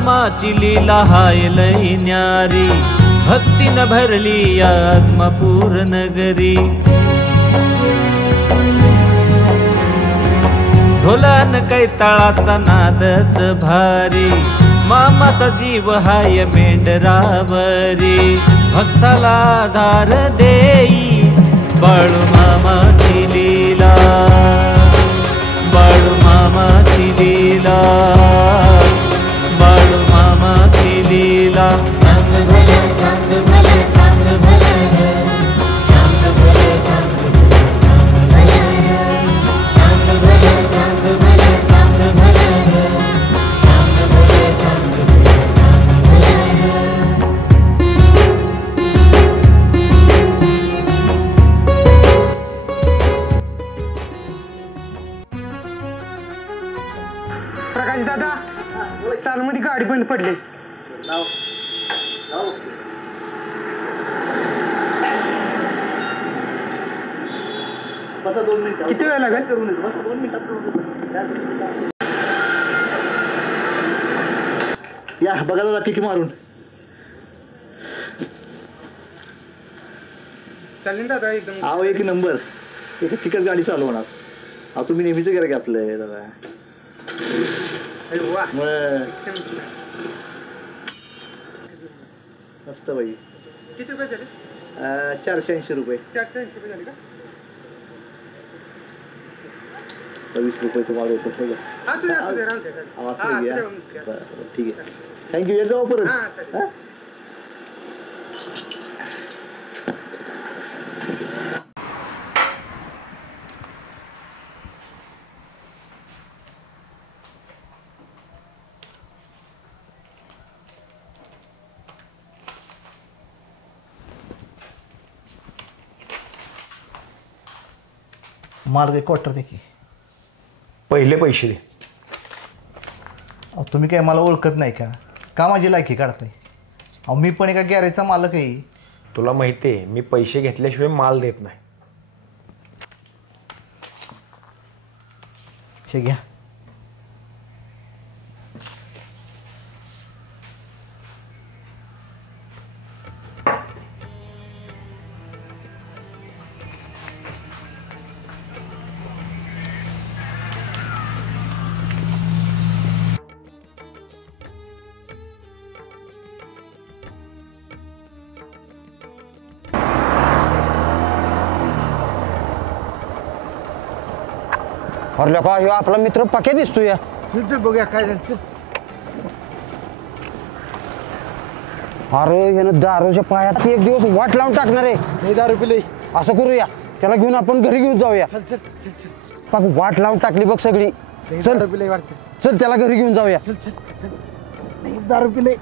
मामाची लीला हाय लई न्यारी, भक्तीन भरली आत्मापूर नगरी। ढोलान कैताळाचा नादच भारी, मामाचा जीव हाय मेंढरावरी। भक्ताला आधार देई बाळू मामाची लीला, बाळू मामाची लीला, बाळू मामाची लीला। चांग भलं चांग भलं चांग भलं रे, चांग भलं चांग भलं चांग भलं रे, चांग भलं चांग भलं चांग भलं रे, चांग भलं चांग भलं चांग भलं रे। प्रकाश दादा, चालूमध्ये गाडी बंद पडली। बसा 2 मिनिट, किती वेळ लागेल? करून देतो, बसा 2 मिनिटात करून देतो। या बघा दादा किक मारून चालेल दादा एकदम। अहो एक नंबर, एक चिकट गाडी चालू होणार। अहो तुम्ही नेहमीच गेला की आपलं दादा। वा, मग मस्त बाई। किती रुपये झाले? 480 रुपये। 480 रुपये झाले का? 20 रुपये तुम्हाला येतो। असू दे असू दे, राहू दे आवाज हा, नाही असू घ्या। दे, बरं, ठीक आहे, थँक्यू। येत जाऊ परत। हा, चालेल। हा? मार्ग एक क्वार्टर दे की। पहिले पैसे दे। अहो तुम्ही काय मला ओळखत नाही का माझी लायकी काढताय? अहो मी पण एका गॅरेजचा मालक आहे। तुला माहिती आहे मी पैसे घेतल्याशिवाय माल देत नाही। हे घ्या। अरे का ह्यो आपला मित्र पक्या दिसतो या। चल बघूया काय झालं। अरे ह्यानं दारूच्या पायात एक दिवस वाट लावून टाकणार आहे। नाही दारू पिले। असं करूया, त्याला घेऊन आपण घरी घेऊन जाऊया। चल चल चल चल, पाक वाट लावून टाकली बघ सगळी। चल दारू पिले वाटतं। चल त्याला घरी घेऊन जाऊया। चल चल चल, नाही दारू पिले।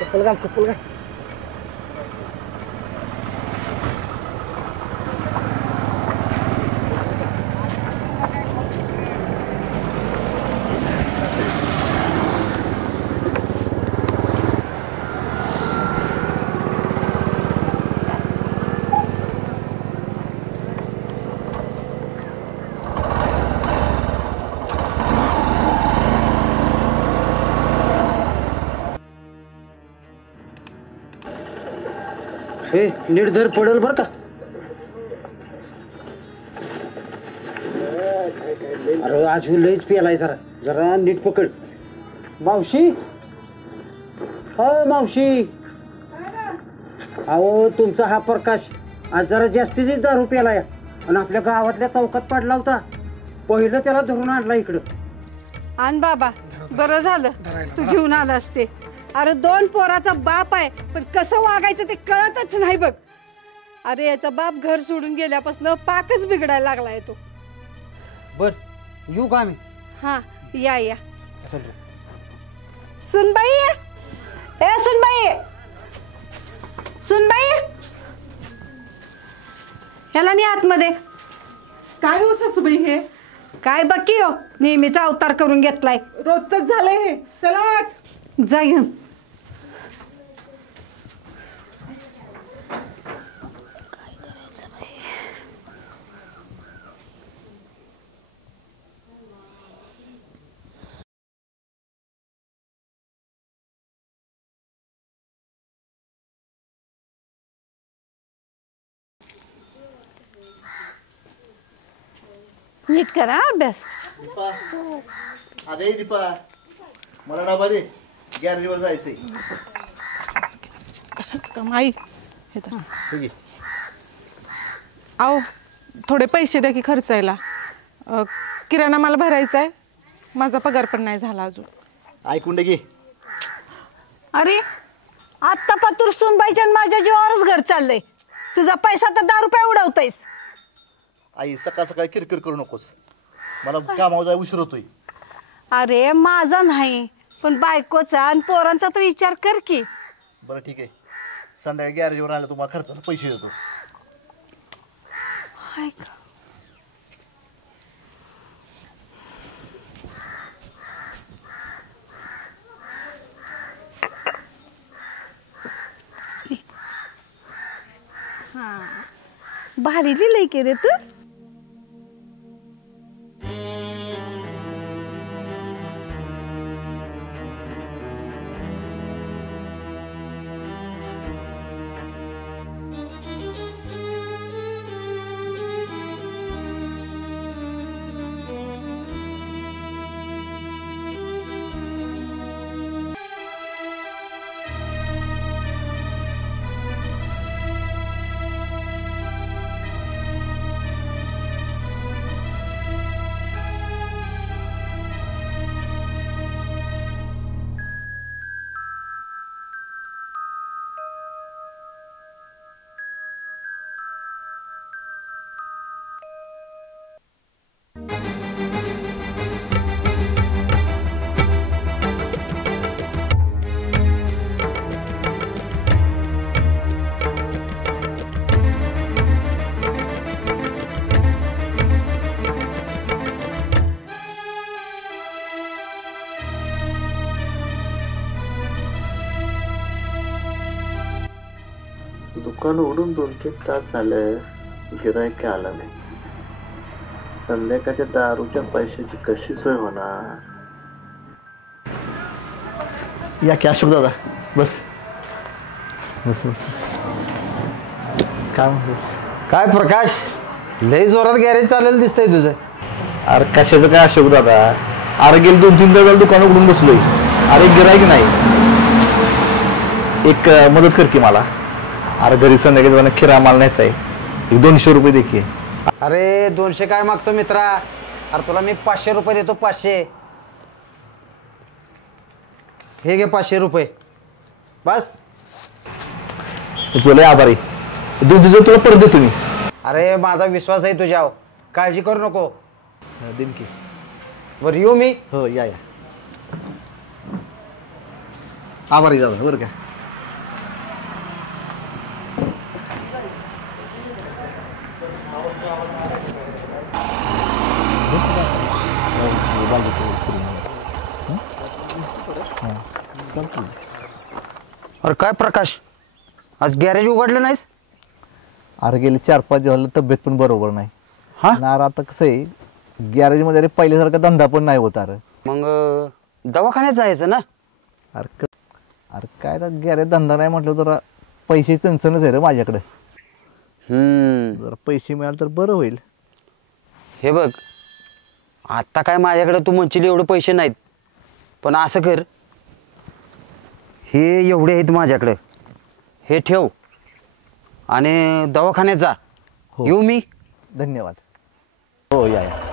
चप्पल घाल चप्पल घाल। हे नीट धर, पडेल बरं का। अरे आज लईच पेलाय, जरा जरा नीट पकड। मावशी, हो मावशी, अहो तुमचा हा प्रकाश आज जरा जास्तीच दारू प्यालाय आणि आपल्या गावातल्या चौकात पडला होता। पहिलं त्याला धरून आणला इकडं। आण बाबा, बरं झालं तू घेऊन आला असते। अरे 2 पोराचा बाप आहे, पण कसं वागायचं ते कळतच नाही बघ। अरे याचा बाप घर सोडून गेल्यापासून पाकच बिघडायला लागलाय तो। बर येऊ का आम्ही? हा या या। सुनबाई, ए सुनबाई, सुनबाई, ह्याला नाही आतमध्ये। काय हो सासूबाई हे? काय बघी हो, नेहमीचा अवतार करून घेतलाय। रोजच झालंय हे, चला आत. जा घेऊन। नीट करा हा अभ्यास. दीपा अरे दीपा मला डबा दे गॅरेजवर जायचंय. कशाच काम आई हे तर ठीक आहे. आहो थोडे पैसे द्या की खर्चायला. किराणा मला भरायचा आहे. माझा पगार पण नाही झाला अजून. ऐकून दे की. अरे आत्ता पातूर सुनबाईच्या आणि माझ्या जीवावरच घर चाललंय. तुझा पैसा तर 10 रुपये उडवतोयस. आई सकाळ सकाळी किरकिर करू नकोस. मला कामावर जायला उशीर होतोय. अरे माझा नाही पण बायकोचा आणि पोरांचा तर विचार कर की. बरं ठीक आहे. संध्याकाळी गॅरेजवर आलं तुम्हाला खर्चाला पैसे देतो. हाय का? हा भारी लिहिलंय की रे तू. दुकान उघडून 2-3 तास झालं, गिऱ्हाईक आला नाही. संध्याकाळच्या दारूच्या पैशाची कशी सोय होणार? या की अशोक दादा बस बस बस. काय म्हणतोस? काय प्रकाश लय जोरात गॅरेज चालेल दिसतंय तुझं. अरे कशाचं काय अशोक दादा. अरे गेले 2-3 तास झालं दुकान उघडून बसलोय. अरे गिऱ्हाईक नाही. एक मदत कर की मला. अरे घरी संध्याकाळी जाऊन किराणा माल न्यायचा आहे. एक 200 रुपये दे की. अरे 200 काय मागतो मित्रा. अरे तुला मी 500 रुपये देतो. 500 हे घे. 500 रुपये बस. तुला आभारी. 2 दिवस तुला परत देतो मी. अरे माझा विश्वास आहे तुझ्यावर. काळजी करू नको. दिन की. बरं येऊ मी. हो या या. आभारी दादा बरं का. अरे काय प्रकाश आज गॅरेज उघडलं नाहीस? अरे गेले 4-5 दिवस तब्येत पण बरोबर नाही. हा ना आता कसं आहे गॅरेजमध्ये अरे पहिल्यासारखा धंदा पण नाही होता. अरे मग दवाखान्यात जायचं ना. अरे अरे काय तर गॅरेज धंदा नाही म्हटलं तर पैसे चणचणच आहे रे माझ्याकडे. जरा पैसे मिळाले तर बरं होईल. हे बघ आत्ता काय माझ्याकडे तू म्हणशील एवढे पैसे नाहीत. पण असं कर हे एवढे आहेत माझ्याकडे. हे ठेव आणि दवाखान्यात जा. हो. येऊ मी. धन्यवाद. हो या या.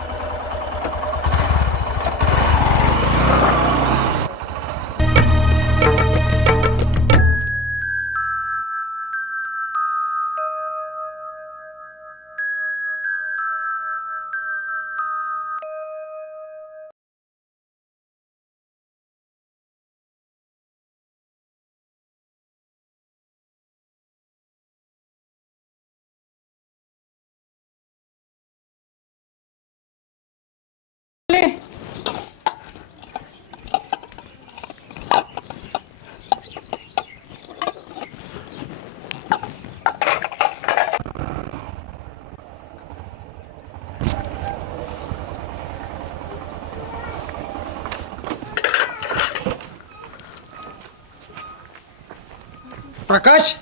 प्रकाश.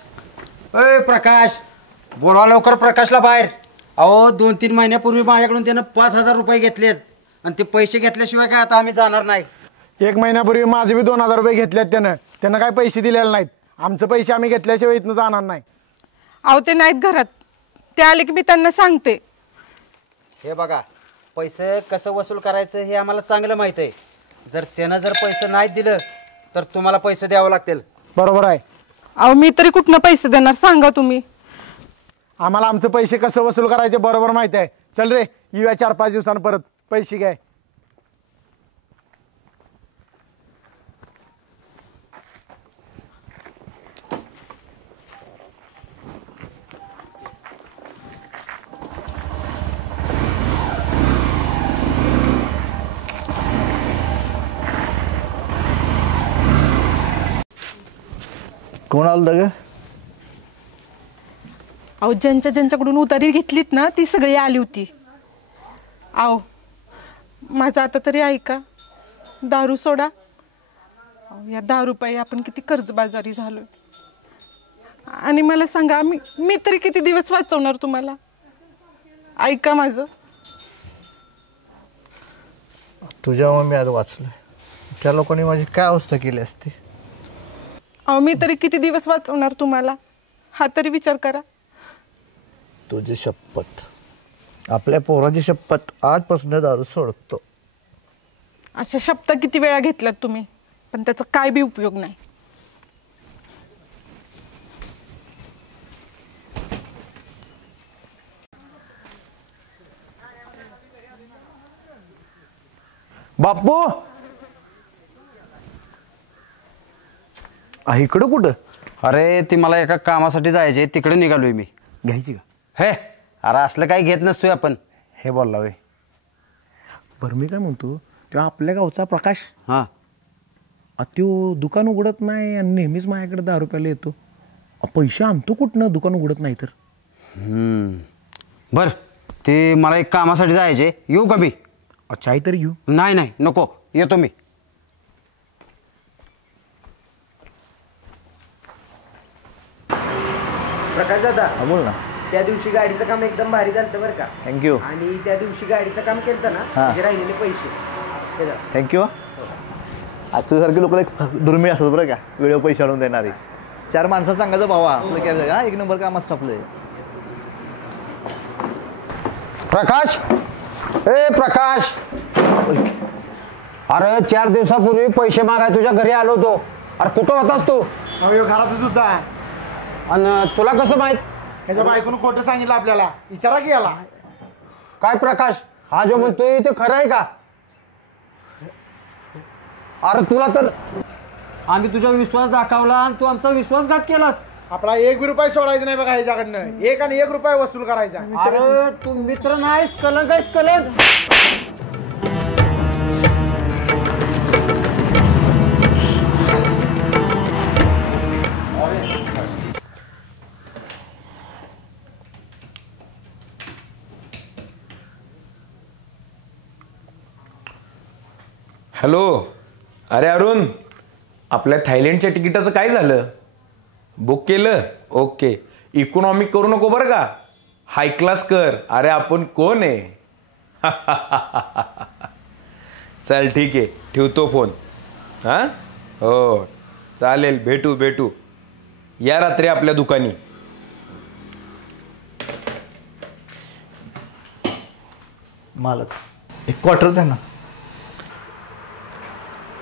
अय प्रकाश बोलवा लवकर प्रकाशला बाहेर. अहो 2-3 महिन्यापूर्वी माझ्याकडून त्यानं 5,000 रुपये घेतलेत आणि ते पैसे घेतल्याशिवाय काय आता आम्ही जाणार नाही. 1 महिन्यापूर्वी माझे बी 2,000 रुपये घेतलेत त्यानं काय पैसे दिलेले नाहीत. आमचे पैसे आम्ही घेतल्याशिवाय इथनं जाणार नाही. अहो ते नाहीत घरात, ते आले की मी त्यांना सांगते. हे बघा, पैसे कसं वसूल करायचं हे आम्हाला चांगलं माहीत आहे. जर त्यानं पैसे नाही दिलं तर तुम्हाला पैसे द्यावे लागतील. बरोबर आहे. अहो मी तरी कुठनं पैसे देणार सांगा तुम्ही. आम्हाला आमचे पैसे कसं वसूल करायचे बरोबर माहिती आहे. चल रे, येऊया 4-5 दिवसांनी परत. पैसे घ्या. कोण आलं ग? अहो ज्यांच्याकडून उतारी घेतलीत ना ती सगळी आली होती. अहो माझं आता तरी ऐका, दारू सोडा. या दारूपायी आपण किती कर्जबाजारी झालोय. आणि मला सांगा मी तरी किती दिवस वाचवणार तुम्हाला? ऐका माझं. तुझ्यामुळे मी आज वाचलोय. त्या लोकांनी माझी काय अवस्था केली असती. अहो मी तरी किती दिवस वाचवणार तुम्हाला हा तरी विचार करा. तुझी शपथ, आपल्या पोराची शपथ, आजपासून दारू सोडतो. अशा शब्द किती वेळा घेतल्यात तुम्ही, पण त्याचा काय बी उपयोग नाही. बापू इकडं कुठं? अरे ती मला एका कामासाठी जायचे, तिकडे निघालोय मी. घ्यायची का? हे अरे असलं काही घेत नसतोय आपण. हे बोलला वे. बरं मी काय म्हणतो, तेव्हा आपल्या गावचा प्रकाश हां तो दुकान उघडत नाही आणि नेहमीच माझ्याकडे 10 रुपयाला येतो. पैसे आणतो कुठनं, दुकान उघडत नाही तर. बर ते मला एक कामासाठी जायचे, येऊ का मी? चाय तरी घेऊ. नाही नको, येतो मी. प्रकाश दादा, बोल ना. त्या दिवशी गाडीचं काम एकदम भारी झालं बरं का. थँक्यू. आणि त्या दिवशी गाडीचं काम केलं ना, त्याचे राहिलेले पैसे. थँक्यू. तुझ्यासारखे लोक दुर्मिळ असतात बरं का, वेळेवर पैसे आणून देणारे. 4 माणसं सांगायचं भावा आपलं काय का 1 नंबर काम असतं आपलं. प्रकाश, ए प्रकाश, अरे 4 दिवसापूर्वी पैसे मागाय तुझ्या घरी आलो होतो. अरे कुठं होतास तू? घरातच होता. आणि तुला कसं माहित? त्याच्या बायकोनं खोटं सांगितलं आपल्याला. विचारा की याला. काय प्रकाश, हा जो म्हणतोय ते खरं आहे का? अरे तुला तर आम्ही तुझा विश्वास दाखवला आणि तू आमचा विश्वासघात केलास. आपला 1 रुपया सोडायचा नाही बघा ह्याच्याकडनं. 1 आणि 1 रुपया वसूल करायचा. अरे तू मित्र नाहीस, कलंक आहेस, कलंक. हॅलो, अरे अरुण, आपल्या थायलंडच्या तिकिटाचं काय झालं? बुक केलं? ओके. इकॉनॉमिक करू नको बरं का, हाय क्लास कर. अरे आपण कोण आहे? चल ठीक आहे, ठेवतो फोन. हां हो चालेल, भेटू या रात्री आपल्या दुकानी. मालक 1 क्वार्टर द्या ना.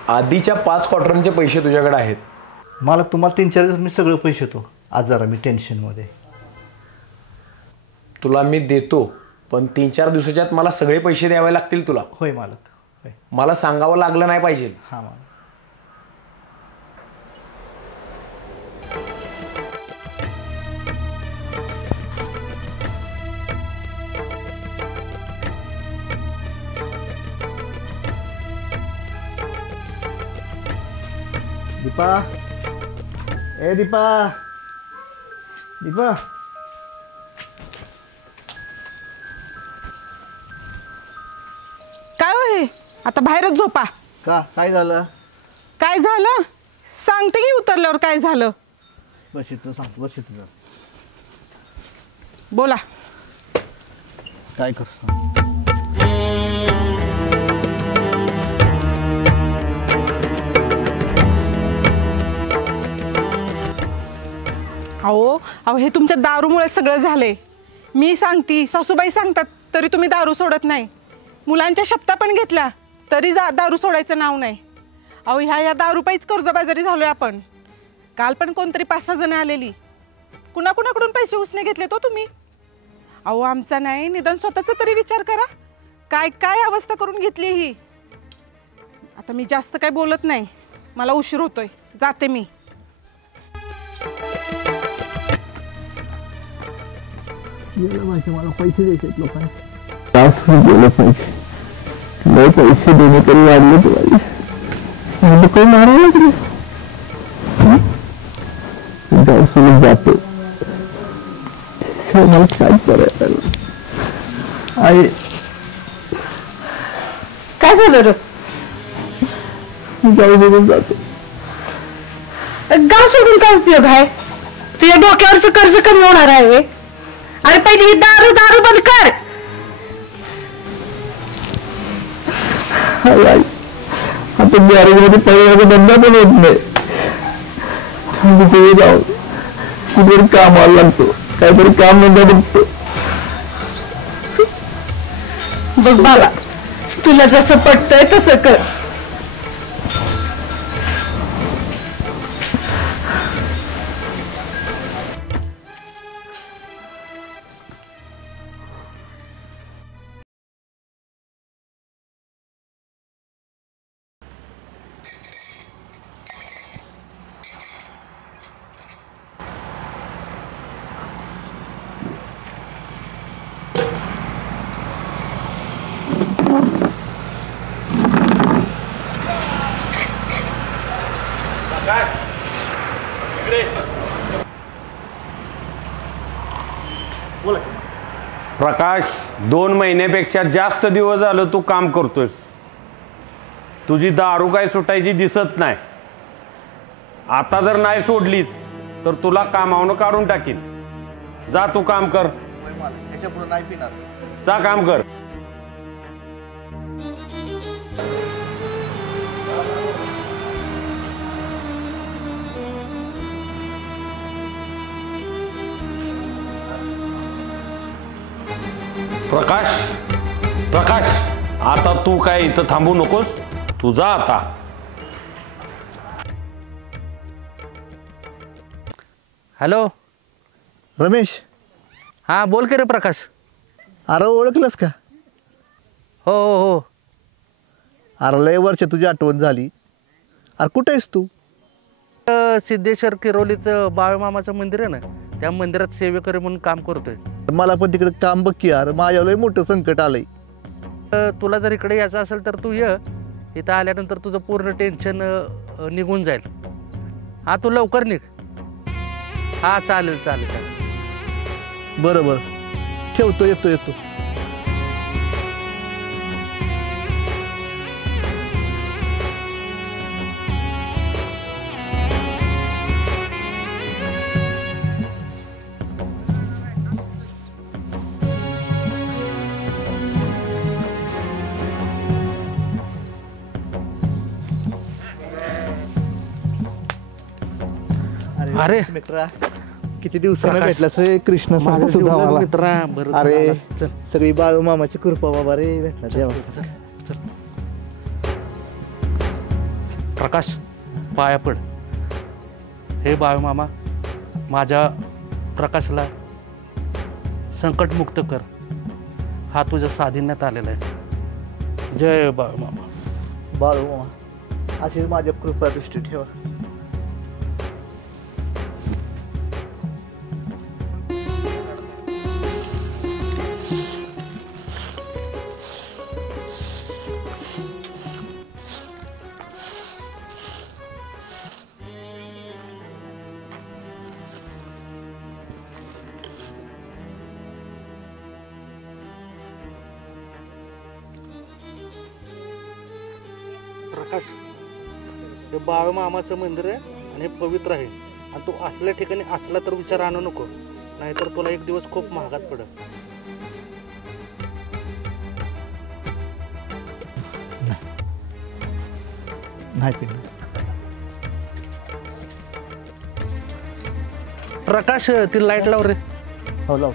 आधीच्या 5 क्वार्टरचे पैसे तुझ्याकडे आहेत. मालक तुम्हाला 3-4 दिवस मी सगळं पैसे देतो. आज जरा मी टेन्शनमध्ये. तुला मी देतो, पण 3-4 दिवसाच्या आत मला सगळे पैसे द्यावे लागतील तुला. होय मालक, होय. मला सांगावं लागलं नाही पाहिजे. हां मालक. दीपा, ए दीपा, काय हो हे, आता बाहेरच झोपा. का काय झालं? काय झालं सांगते की उतरल्यावर काय झालं. बस इथं सांगतो. बस इथं. बोला. काय करतो अहो हे तुमच्या दारूमुळे सगळं झालंय. मी सांगती, सासूबाई सांगतात तरी तुम्ही दारू सोडत नाही. मुलांच्या शपथा पण घेतल्या तरी दारू सोडायचं नाव नाही. अहो ह्या दारूपाईच कर्जबाजारी झालोय आपण. काल पण कोणतरी 5-6 जण आलेली. कुणाकुणाकडून पैसे उसने घेतले तो तुम्ही? अहो आमचा नाही, निदान स्वतःचा तरी विचार करा. काय काय अवस्था करून घेतली ही. आता मी जास्त काय बोलत नाही, मला उशीर होतोय, जाते मी. मला पैसे द्यायचे लोकांना. पैसे देणे तरी वाढले तुम्हाला काही मारावं लागले. सोडून जातो मला काय करायला. आई काय झालं रे? गाव सोडून जातो. गाव सोडून काय उपयोग आहे? तुझ्या डोक्यावरचं कर्ज कमी होणार आहे. अरे पहिली ही दारू दारू बंद कर. आई आता गॅरेजमध्ये पहिल्याचा धंदा पण होत नाही. जाऊ कुठे कामाला लागतो, काहीतरी काम धंदा बघतो. बघ बाबा, तुला जसं पटतंय तसं कर. प्रकाश, 2 महिन्यापेक्षा जास्त दिवस झालं तू काम करतोयस. तुझी दारू काय सुटायची दिसत नाही. आता जर नाही सोडलीस तर तुला कामावून काढून टाकीन. जा तू काम कर. नाही पिणार. जा काम कर. प्रकाश, प्रकाश, आता तू काय इथं थांबू नकोस. तू जा आता. हॅलो रमेश. हा बोल की रे प्रकाश. अरे ओळखलंस का? हो हो हो. अरे लय वर्ष तुझी आठवण झाली. अरे कुठे आहेस तू? सिद्धेश्वर किरोलीचं बाळूमामाचं मंदिर आहे ना, त्या मंदिरात सेवेकरी म्हणून काम करतोय. मला पण तिकडे काम बघ की यार. माझ्या लय मोठं संकट आलंय. तुला जर इकडे यायचं असेल तर तू ये. इथं आल्यानंतर तुझं पूर्ण टेन्शन निघून जाईल. हा तू लवकर निघ. हा चालेल चालेल चालेल. बरं बरं ठेवतो. येतो येतो. अरे मित्रा, किती दिवसांनी भेटलास रे. कृष्ण सांग सुद्धा मला. अरे सगळी बाळू मामाची कृपा बाबा रे. भेटला देवा. प्रकाश पाया पड. हे बाळूमामा, माझ्या प्रकाशला संकटमुक्त कर. हा तुझ्या साधीण्यात आलेला आहे. जय बाळूमामा. बाळू मामा अशीच माझ्या कृपा दृष्टी ठेवा. प्रकाश, हे बाळूमामाचं मंदिर आहे आणि हे पवित्र आहे. आणि तू असल्या ठिकाणी असला तर विचार आणू नको, नाहीतर तुला एक दिवस खूप महागात पडेल. नाही पिणार. प्रकाश ती लाईट लाव रे. हो लाव.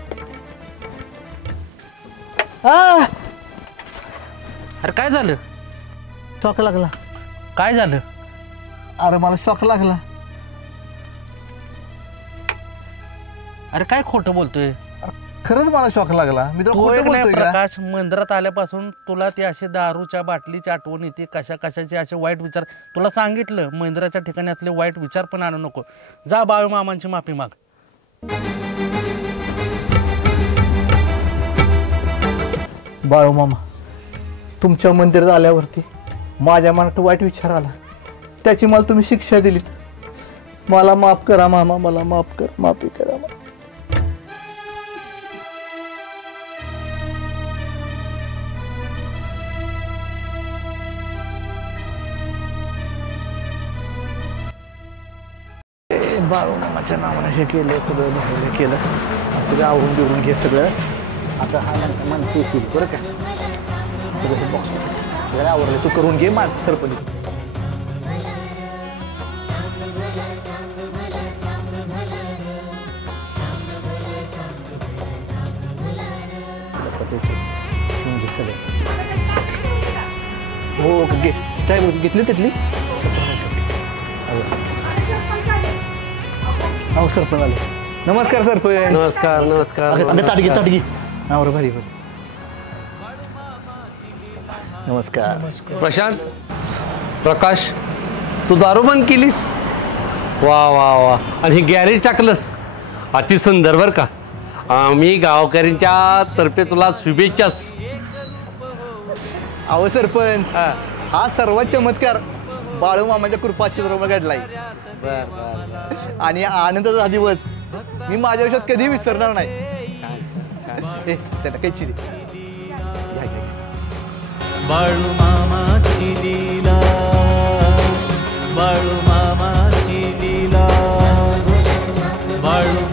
अरे काय झालं? शॉक लागला. काय झालं? अरे मला शॉक लागला. अरे काय खोटं बोलतोय? खरंच मला शॉक लागला. मी तू खोटं एक नाही बोलतोय का? प्रकाश, मंदिरात आल्यापासून तुला ती अशी दारूच्या बाटलीची आठवण येते, कशाचे असे वाईट विचार. तुला सांगितलं मंदिराच्या ठिकाणी असले वाईट विचार पण आणू नको. जा बाळू मामांची माफी माग. बाळू मामा, तुमच्या मंदिरात आल्यावरती माझ्या मनात वाईट विचार आला, त्याची मला तुम्ही शिक्षा दिलीत. मला माफ करा मामा, मला माफ कर, माफी करा. बाळू मामाच्या नावाने हे केलं सगळं, हे केलं सगळं, आवरून बिवरून घे सगळं. आता हा माणसं येतील बरं का, सगळं बॉक्स सगळं आवरलं, तू करून घे माणसं सरपंच. हो घे, काय घेतली तिथली. हो सरपंच आले. नमस्कार सरपंच. नमस्कार नमस्कार. ताटगी ताटगी नावर भारी भारी. नमस्कार. प्रशांत, प्रकाश, तू दारू बंद केलीस? वा वा वा. आणि हे गॅरेज टाकलंस, अति सुंदर बरं का. मी गावकऱ्यांच्या तर्फे तुला शुभेच्छाच. अहो सरपंच, हा सर्वात चमत्कार बाळू मामाच्या कृपाशीर्वादाने घडलाय. आणि आनंदाचा हा दिवस मी माझ्या आयुष्यात कधी विसरणार नाही. त्याला काही चिरी. बाळू मामाची लीला, बाळू मामाची लीला, बाळू